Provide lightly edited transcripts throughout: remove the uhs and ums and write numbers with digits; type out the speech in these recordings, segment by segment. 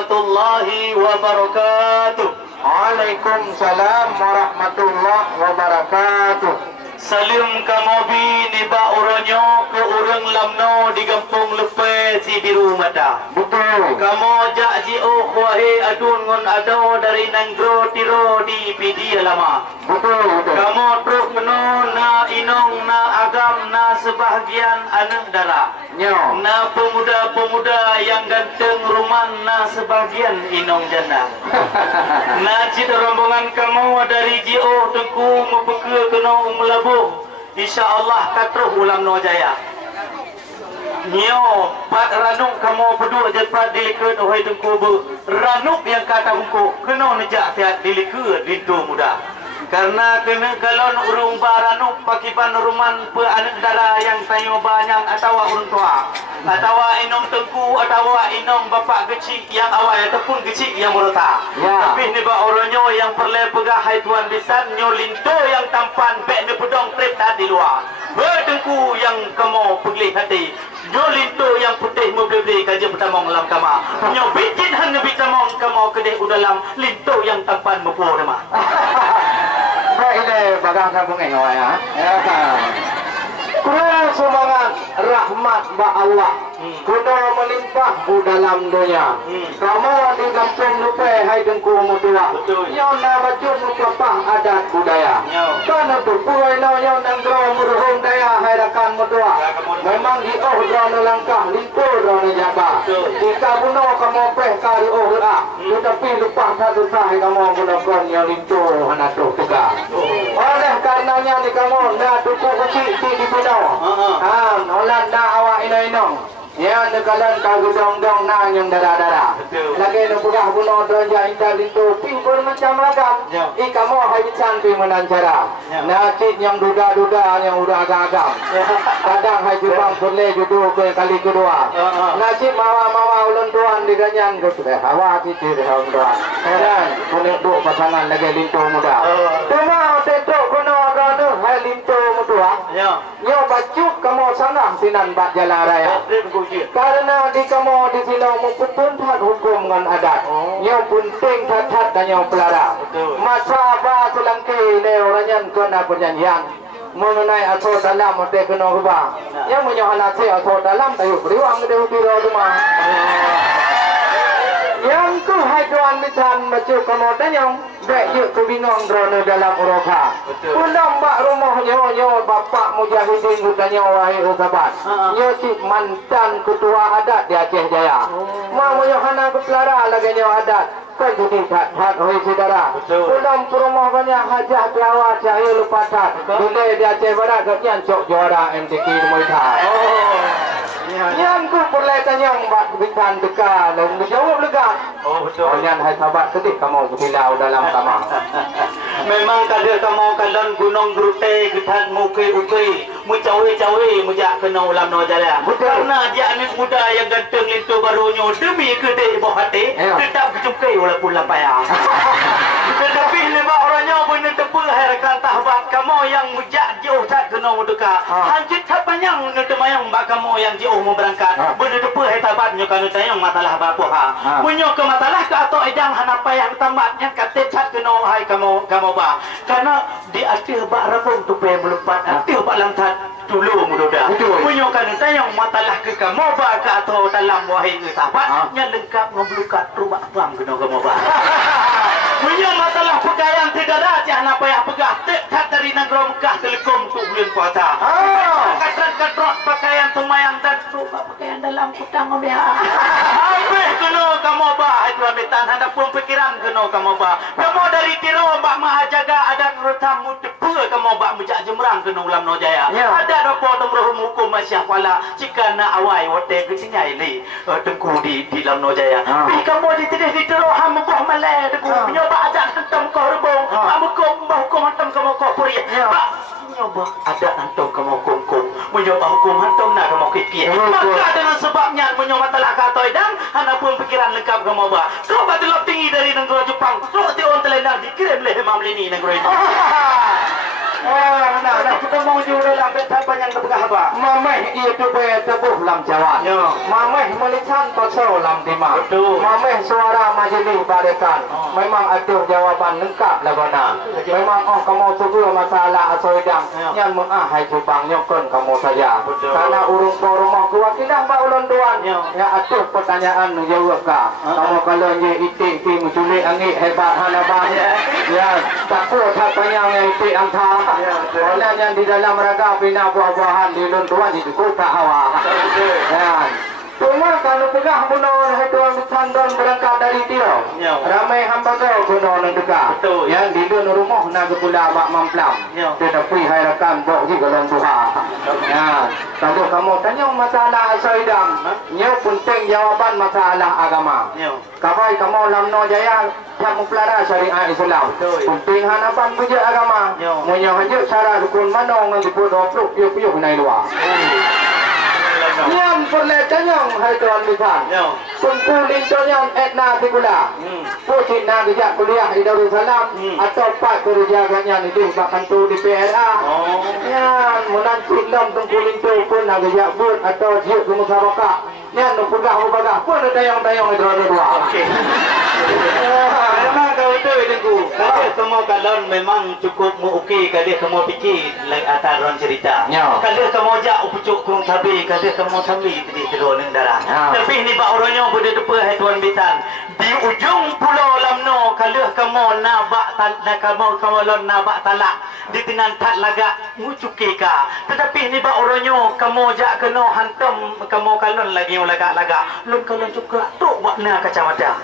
warahmatullahi wabarakatuh. Waalaikumsalam warahmatullahi wabarakatuh. Salim kamobi ni ba oronyo ke urang lamno di kampung lepe si biru mata. Betul. Kamo jak ji oh wahe adun ngon ado dari nanggro tiro di pidi lama. Betul. Kamu truk menu na inong na agam na sebahagian anak dara. Nyo. Na pemuda-pemuda yang ganteng ruman na sebahagian inong janda. Na cita rombongan kamu dari JO tengku mepeke kena umlabu. InsyaAllah katruh ulang no jaya. Nyo pat ranuk kamu berdua je pat dilikut ohai tengku be. Ranuk yang kata hukum kena nejak tiat dilikut lintu muda. Karena kena galon urung baranuk pakipan ruman pe anak dara yang tayo banyak atau urung tua atau inom tengku atau inom bapak kecil yang awal ataupun kecil yang merota. Ya. Tapi ni ba oronyo yang perle pegah hai tuan bisan nyo linto yang tampan bek ni pedong trip tadi luar. Tengku yang kamu pergi hati nyo linto yang putih membeli kaji pertama dalam kama nyo bikin hanya bitamong kamu kedai udalam linto yang tampan mepur nama. Baik ini bagang kampung ini ya. Kuno semangat rahmat ba Allah. Kuno melimpah di dalam dunia. Kamu di kampung lupa hai dengku mutua. Nyo na bajut mukapah adat budaya. Karena tu puai nyo nanggro murhum daya hai rakan mutua. Memang di oh drone langkah limpo drone jaga. Jika kuno kamu peh kari oh ah. Tetapi lupa satu sah kamu kuno kon nyo limpo hanatu tega. Oleh karenanya ni kamu na tuku kecil di pulau. Nolan na awak ino-ino. Ya nekalan ka gudong-dong na yung dara-dara. Lagi nung pugah buno doon ya inta dito pingpur macam ragam. Ika mo habitan pi menancara. Nakit yang duda-duda yang udah agak-agam. Kadang hai jubang boleh duduk ke kali kedua. Nasib mawa-mawa ulun tuan di ganyan ke sudah hawa titir hawa tuan. Dan boleh duduk pasangan lagi linto muda. Tuma tetok kuno dono hai linto muda. Yo baju kamu sangat sinan bak jalan raya. Karena di kamu di sini mempun tak hukum dengan adat. Yang penting tak dan yang pelara. Masa bah selangki le orangnya kena penyanyian mengenai asal dalam mesti kena ubah. Yang menyohana si asal dalam tahu beriwang dia biro rumah. Yang ku haiduan misan macam kamu dan yang baik yuk kebingung drone dalam uroka. Pulang bak rumah nyo bapak mujahidin hutanya wahai sahabat. Nyo si mantan ketua adat di Aceh Jaya. Mau Yohana kepelara lagi nyo adat. Kau jadi tak wahai saudara. Pulang rumah banyak hajah tiawa cahaya lupa tak. Bila di Aceh Barat kekian cok juara MTQ Muay Thai. Yang ku perlu tanya mbak bikan dekat dan menjawab lega. Oh betul. Yang hai sahabat sedih kamu berkilau dalam kamar. Memang kada kamu kadang gunung gerute getan muke-uke mucawe-cawe mujak kena ulam no jaya. Karena dia anak muda yang ganteng lintu barunya demi kedai bawah hati tetap kecukai walaupun lapaya. Tetapi lima orangnya boleh tepuk harakan tahabat kamu yang mujak jauh tak kena muduka. Hancit tak panjang netemayang mbak kamu yang jauh mau berangkat. Boleh tepuk tahabatnya kalau tayang matalah bapu ha. Punya ke matalah ke atau edang hanapa yang tamatnya kata tak kena hai kamu ba. Karena di akhir bak rabung tu pe melupat akhir bak lantat dulu muda. Punya kan tayang matalah ke kamu ba ke atau dalam wahai tahabat nya lengkap ngeblukat rumah bang kena kamu ba. Punya masalah pegawai tidak ada jangan apa yang pegah tak dari negara Mekah telekom tu bulan puasa. Katrat pakaian tumayang dan rumah pakaian dalam kutang obeh. Habis kena kamu bah itu ambil tanah ada pun pikiran kena kamu bah. Kamu dari tiro mbak maha jaga adat rutamu tepu kamu bah mujak jemrang kena ulam no jaya. Ada apa temroh hukum masyah pala jika na awai wote ketinggai ni tengku di dalam no jaya. Pi kamu di tiro ham bah malai deku nyoba adat hantam kau rebong. Kamu hukum hantam kamu kau puri. Nyoba adat hantam kamu hukum. Mencoba hukum hantam nak kamu kikir. Maka dengan sebabnya menyoba telah kata dan anda pun pikiran lengkap kamu bah. Kau batelap tinggi dari negara Jepang. Kau tiun telendang dikirim leh mamlini negara ini. Nah, kita mau jual lam betai panjang kepegah apa? Mameh ia tu be tebuh lam Jawa. Ya. Mameh melican toso lam Timah. Betul. Mameh suara majlis barikan. Memang ada jawaban lengkap lagana. Memang kamu tunggu masalah asoidang. Yang hai jubang nyokon kamu saja. Betul. Karena urung rumah gua kidah ba ulun duan. Ya. Ya atuh pertanyaan nu jawab ka. Kamu kalau ye itik ti muculik angit hebat hanaban. Ya, takut tak panjang yang itik angta. Oleh yang di dalam raga bina buah-buahan di ulun duan di kota hawa. Ya. Cuma kalau pegah bunuh tuan sandon berangkat dari Tio. Ya. Ramai hamba kau bunuh nak dekat. Betul. Yang di dalam rumah nak gula bak mamplam. Ya. Tetapi hai rakam bok ji golong Tuhan. Ya. Kalau kamu tanya masalah asaidang, nyo penting jawaban masalah agama. Ya. Kapai kamu lamno jaya yang mempelajari syariat Islam. Betul. Penting hanapan puja agama. Ya. Munyo haja cara dukun manong ngan diput 20 piuh nai luar. Yang boleh tanyang hai tuan lisan. Ya. Pengkulin tanyang etna tikula. Pucik na kerja kuliah di Darussalam atau pak kerja ganyan itu bahkan tu di PLA. Oh. Ya, mulan cindam pengkulin tu pun nak kerja but atau jiut ke musabakah. Ya, nu pegah pun ada yang itu ada dua. Okey. Memang kau itu idengku. Kalau semua kalon memang cukup mu okey kalau kamu fikir like atas orang cerita. Ya. Kalau kamu jak upucuk kurung sabi, kalau kamu sabi tadi telur ning darah. Ya. Tapi ni bak orangnya boleh depa hai tuan bisan. Di ujung pulau Lamno kalau kamu nak bak kamu lon nak bak talak di tinan tat lagak ngucuke ka. Tetapi ni bak orangnya kamu jak kena hantam kamu kalon lagi lagak-lagak. Lon kalon juga tok makna kacamata.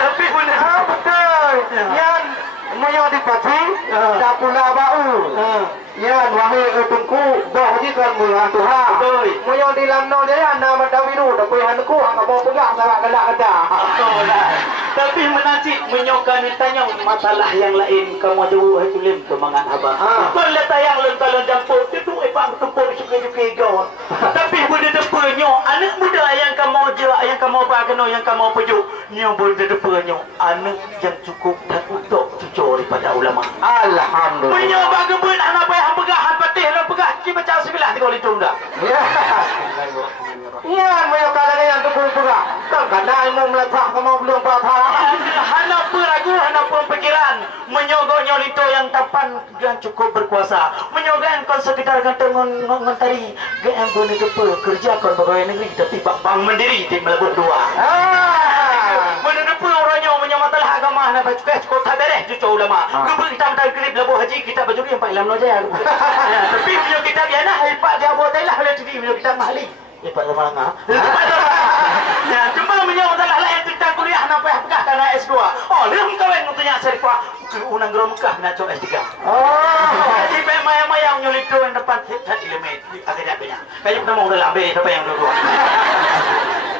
Tapi benar Betul. Yang moyo dipati tak pula bau. Ya, wahai utungku, dah jikan mula Tuhan. Betul. Moyo di lamno jaya nama Dawidu, tapi hanku hang apa pegah sangat gelak ada. Betul lah. Tapi menacik menyokan tanya masalah yang lain kamu jauh hatulim kemangan abang. Kalau tayang lon campur itu ipang tempur suka-suka gawat. Tapi benda depannya anak muda yang kamu yang kamu bagano yang kamu pujuk nyo benda depannya anak yang cukup dan untuk jujur daripada ulama. Alhamdulillah. Menyoba gebut anak payah pegahan patih dan pegah ki macam sebelah tiga litung dah. Ya. Ya, moyo kalangan yang tukul pegah. Tak kena ilmu meletak kamu belum patah. Hana peragu, hana pun pikiran menyogoknya itu yang tapan yang cukup berkuasa. Menyogan kau sekitar ganteng ngontari GM boleh depa kerja kau pegawai negeri tapi bang mandiri di melebut dua. Mana depa orangnya menyamatalah agama nak cukup tak beres cucu ulama. Lupa kita mental klip labu haji kita baju yang pak lamno jaya. Tapi video kita biana pak dia buat lah oleh TV video kita mahali. Pak Ramanga. Ya, cuma menyamatalah lain tentang kuliah nak payah pegah kana S2. Oh, dia mengkawin tanya serpa unang gero Mekah nak cok S3. Jadi mayang-mayang nyulik tu yang depan set elemen agak-agaknya. Kayak kita mau udah lambe apa yang dua.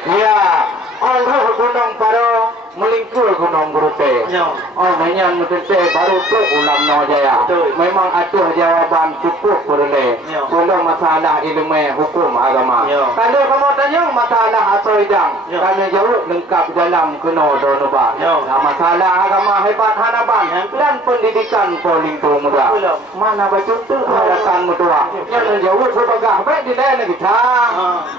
Ya, Allah gunung paro melingkur gunung Gurute. Ya. Oh, menyan mutente baru tu ulam no jaya. Betul. Memang ada jawaban cukup boleh. Ya. Kalau masalah ilmu hukum agama. Ya. Kalau kamu tanya masalah asoidang, Ya. kami jawab lengkap dalam kena donoba. Ya. Masalah agama hebat hanaban dan pendidikan paling muda. Betul. Mana baca tu harapan mutua. Yang menjawab sebagai baik di daerah kita.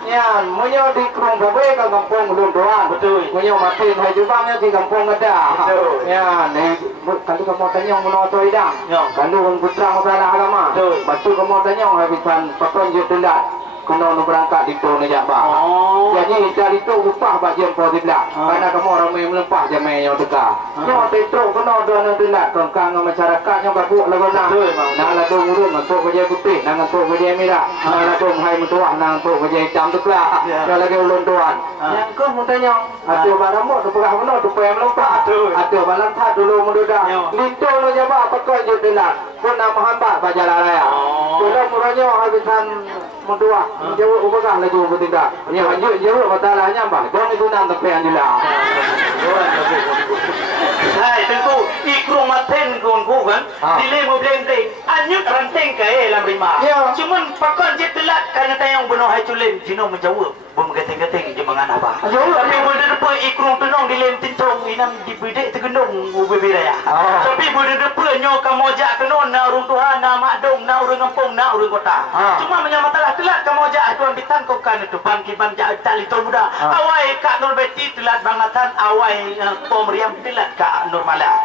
Yang menyo di kerung babe ke kampung Lunduan. Betul. Menyo mati hai jubangnya di kampung ada. Betul. Ya, ni kalau kamu tanya mengenai asoidang, Ya. kalau putra masalah agama. Betul. Batu kamu tanya habisan petunjuk tundat. Kena berangkat di tu ni jabah. Oh. Jadi dari tu upah bagian positif. Karena kamu orang main melempah jamai yang teka. Nyo tetro kena dona tundat tongkang masyarakat yang babuk lagu nak. Nak lagu urun untuk kerja putih, nak untuk kerja merah. Nak lagu hai mentua, nak untuk kerja hitam tu pula. Nak lagi ulun tuan. Yang kau mau tanya, ada barang tu pegah mana tu payah melempah. Ada balang tak dulu mendudak. Lintu lo jabah pakai je tundat. Pun nama hamba bajalah raya. Kalau murahnya habisan mentua. Jawab ubah lagi ubah tidak. Ya, jawab masalahnya apa? Jangan itu nanti pean jelah. Hai, tentu ikrung maten kun kan. Dile mo blending. Anyut ranteng kae lam rima. Cuman pakon je telat karena tayang bunuh hai culim. Jino menjawab. Bom gateng-gateng je mangan apa. Tapi boleh depa ikrung tenong dilen tincong inang dibedek tegendong ubebiraya. Tapi boleh depa nyo kamu jak kenon na urung Tuhan na mak dong na urung urang kampung nak urang kota. Cuma menyamalah telat kamu ajak tuan bitan kau kan itu ban tali tu muda. Awai Kak Nur Beti telat bangatan awai Pomeriam telat Kak Nur Mala.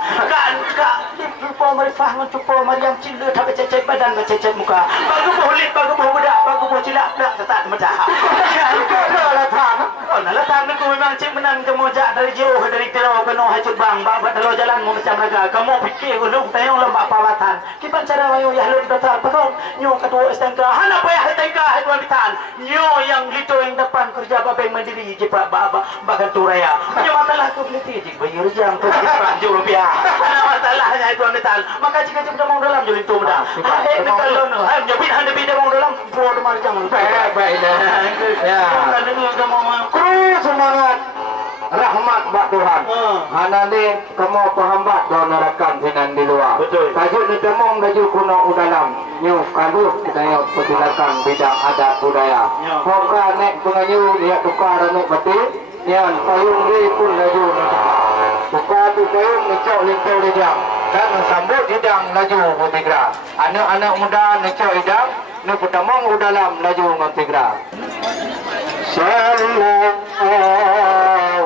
Kak Pomerifah untuk Pomeriam cila tak cecet badan cecet muka. Bagu boleh bagu budak bagu cilak tak tetap macam. Lah thang. Oh, nak datang aku memang cik menang kamu jak dari jauh dari terau kena hancur bang bak dalam jalan mu macam naga kamu fikir ulung tayong lembak pawatan kipan cara mayu ya lum datang betul nyo ketua STNK hana payah STNK tuan bitan nyo yang lito yang depan kerja babeng mandiri jipa bagan turaya punya masalah tu beli tijik bayar jam tu RM100 hana masalahnya tuan bitan maka jika jam mau dalam jadi tu muda nak kalau no ha nyabit hande bida mau dalam buat macam Baiklah. Ya. kan dengar kamu Terus semangat rahmat bak Tuhan. Hanane kamu pahambat do narakan sinan di luar. Betul. Tajuk ni temong laju kuno udalam. Nyu kalus kita yo persilakan bidang adat budaya. Ya. Hoka nek penganyu lihat tukar anu betul. Nian payung ri pun laju. Tukar tu payung ngecok lingkau lidang. Dan sambut hidang laju mutigra. Anak-anak muda ngecok hidang. Ni pertamong udalam laju mutigra. Sallallahu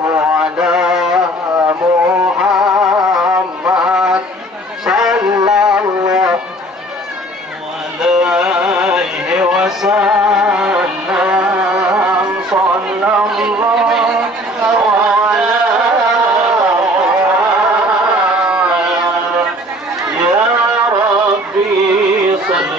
ala Muhammad sallallahu alaihi wasallam sallallahu ala ya Rabbi sallallahu